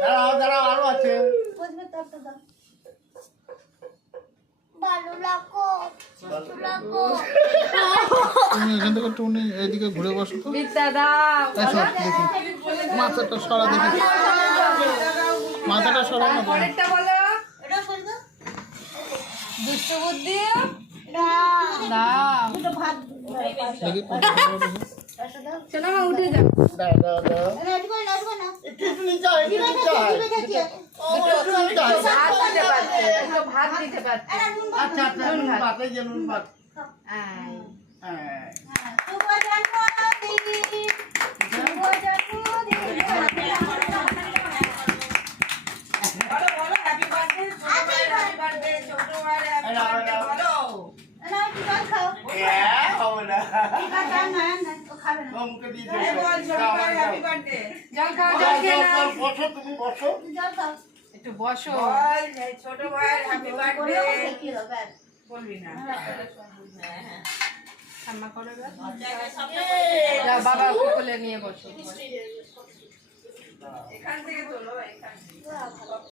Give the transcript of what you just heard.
দাঁড়াও দাঁড়াও, আরো আছে। তুমি এখান থেকে একটু এইদিকে ঘুরে বসো তো। দেখি মাথাটা সরা, দেখি মাথাটা সরা না। পরেরটা বলো। দুষ্ট বুদ্ধি দাও। দেখি চলো মা উঠে যাও। দাঁড়াও দাঁড়াও দাঁড়াও। একটু একটু নিচে আয়, একটু নিচে আয়। একটু নিচে আয়। ভাত দিতে পারছে, একটু ভাত দিতে পারছে। আচ্ছা আচ্ছা, নুন ভাত, এই যে নুন ভাত। এই। হ্যাঁ। হবে না। মুখে দিয়ে দিও। জল খাও, যাও, জল খেয়ে যাও, নাও। যাও, বসো, তুমি বসো। একটু বসো। ছোট ভাইয়ের হ্যাপি বার্থডে বলবি না। ঠাম্মা করে যাও, বাবা কোলে নিয়ে বসো। এখান থেকে তোলো, এখান থেকে।